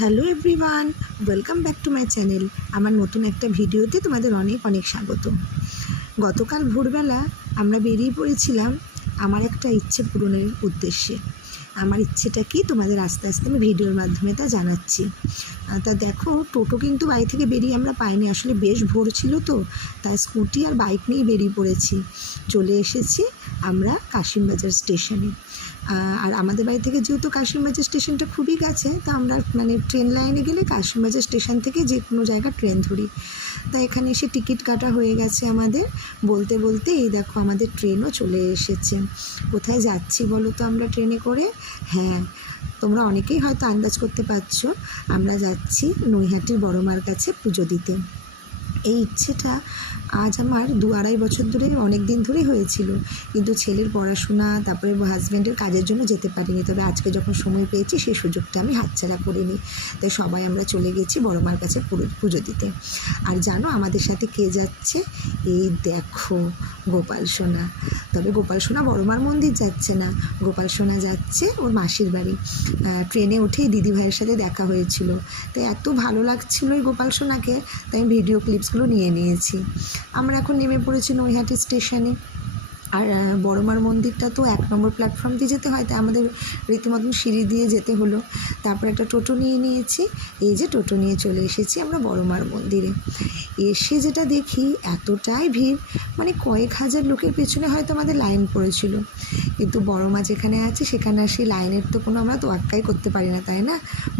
Hello everyone, welcome back to my channel. আমার নতুন একটা ভিডিওতে তোমাদের অনেক অনেক স্বাগত। গতকাল ভোরবেলা আমরা বেরিয়ে পড়েছিলাম আমার একটা ইচ্ছে পূরণের উদ্দেশ্যে। আমার ইচ্ছেটা কি তোমাদের আস্তে আস্তে আমি ভিডিওর মাধ্যমে তা জানাচ্ছি। তা দেখো, টোটো কিন্তু বাড়ি থেকে বেরিয়ে আমরা পাইনি, আসলে বেশ ভোর ছিল তো, তাই স্কুটি আর বাইক নিয়ে বেরিয়ে পড়েছি। চলে এসেছি আমরা কাশিমবাজার স্টেশনে। আর আমাদের বাড়ি থেকে যেহেতু কাশিমবাজার স্টেশনটা খুবই কাছে, তা আমরা ট্রেন লাইনে গেলে কাশিমবাজার স্টেশন থেকে যে কোনো জায়গা ট্রেন ধরি। তাই এখানে এসে টিকিট কাটা হয়ে গেছে আমাদের। বলতে বলতে এই দেখো আমাদের ট্রেনও চলে এসেছে। কোথায় যাচ্ছি বলো তো আমরা ট্রেনে করে? হ্যাঁ, তোমরা অনেকেই হয়তো আন্দাজ করতে পারছো, আমরা যাচ্ছি নৈহাটির বড় মার কাছে পুজো দিতে। এই ইচ্ছেটা আজ আমার 2-2.5 বছর ধরে, অনেক দিন ধরেই হয়েছিল, কিন্তু ছেলের পড়াশোনা তারপরে হাজব্যান্ডের কাজের জন্য যেতে পারিনি। তবে আজকে যখন সময় পেয়েছি সেই সুযোগটা আমি হাতছাড়া করিনি। তাই সবাই আমরা চলে গেছি বড় মার কাছে পুজো দিতে। আর জানো আমাদের সাথে কে যাচ্ছে? এই দেখো, গোপাল সোনা। তবে গোপাল সোনা বড় মার মন্দির যাচ্ছে না, গোপাল সোনা যাচ্ছে ওর মাসির বাড়ি। ট্রেনে উঠেই দিদিভাইয়ের সাথে দেখা হয়েছিল, তাই এত ভালো লাগছিলো ওই গোপাল সোনাকে, তাই আমি ভিডিও ক্লিপসগুলো নিয়ে নিয়েছি। আমরা এখন নেমে পড়েছি নৈহাটি স্টেশনে। আর বড় মার মন্দিরটা তো 1 নম্বর প্ল্যাটফর্ম দিয়ে যেতে হয়, তাই আমাদের রীতিমতন সিঁড়ি দিয়ে যেতে হলো। তারপর একটা টোটো নিয়ে নিয়েছি। এই যে টোটো নিয়ে চলে এসেছি আমরা বড় মার মন্দিরে। এসে যেটা দেখি, এতটাই ভিড়, মানে কয়েক হাজার লোকের পেছনে হয়তো আমাদের লাইন পড়েছিল। কিন্তু বড় মা যেখানে আছে সেখানে আর সেই লাইনের তো কোনো আমরা তোয়াক্কাই করতে পারি না, তাই না?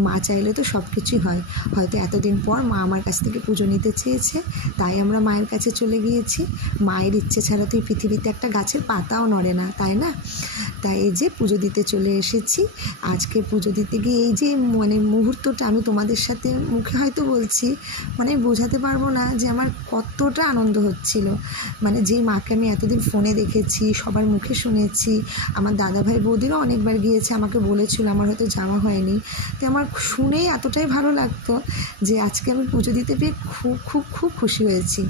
মা চাইলে তো সব কিছুই হয়। হয়তো এতদিন পর মা আমার কাছ থেকে পুজো নিতে চেয়েছে, তাই আমরা মায়ের কাছে চলে গিয়েছি। মায়ের ইচ্ছে ছাড়া তো এই পৃথিবীতে একটা গাছের পাতাও নড়ে না, তাই না? তাই এই যে পুজো দিতে চলে এসেছি। আজকে পুজো দিতে গিয়ে এই যে মুহূর্তটা আমি তোমাদের সাথে মুখে হয়তো বলছি, বোঝাতে পারবো না যে আমার কতটা আনন্দ হচ্ছিল। যে মাকে আমি এতদিন ফোনে দেখেছি, সবার মুখে শুনেছি, আমার দাদাভাই বৌদিরও অনেকবার গিয়েছে, আমাকে বলেছিল, আমার হয়তো যাওয়া হয়নি। তো আমার শুনেই এতটাই ভালো লাগতো যে আজকে আমি পুজো দিতে পেয়ে খুব খুব খুব খুশি হয়েছি।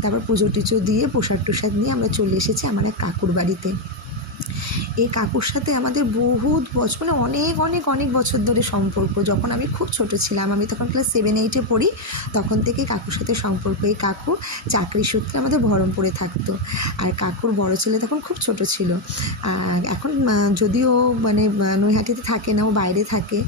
তারপর পুজো টুজো দিয়ে প্রসাদ টুসাদ নিয়ে আমরা চলে এসেছি আমার এক কাকুর বাড়িতে। এই কাকুর সাথে আমাদের বহুত বছর, অনেক অনেক অনেক বছর ধরে সম্পর্ক। যখন আমি খুব ছোট ছিলাম, আমি তখন ক্লাস 7-8-এ পড়ি, তখন থেকেই কাকুর সাথে সম্পর্ক। এই কাকু চাকরি সূত্রে আমাদের বহরমপুরে থাকতো। আর কাকুর বড় ছেলে তখন খুব ছোট ছিল। এখন যদিও নৈহাটিতে থাকে না, ও বাইরে থাকে।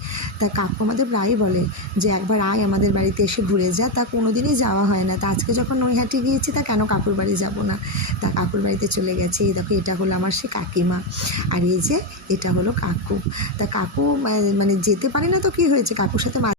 তা কাকু আমাদের প্রায়ই বলে যে একবার আয় আমাদের বাড়িতে এসে ঘুরে যা। তা কোনো দিনই যাওয়া হয় না। তা আজকে যখন নৈহাটি গিয়েছি, তা কেন কাকুর বাড়ি যাব না? তা কাকুর বাড়িতে চলে গেছে। এই দেখো, এটা হলো আমার সে কাকিমা, আর এই যে এটা হলো কাকু। তা কাকু যেতে পারি না তো কী হয়েছে, কাকুর সাথে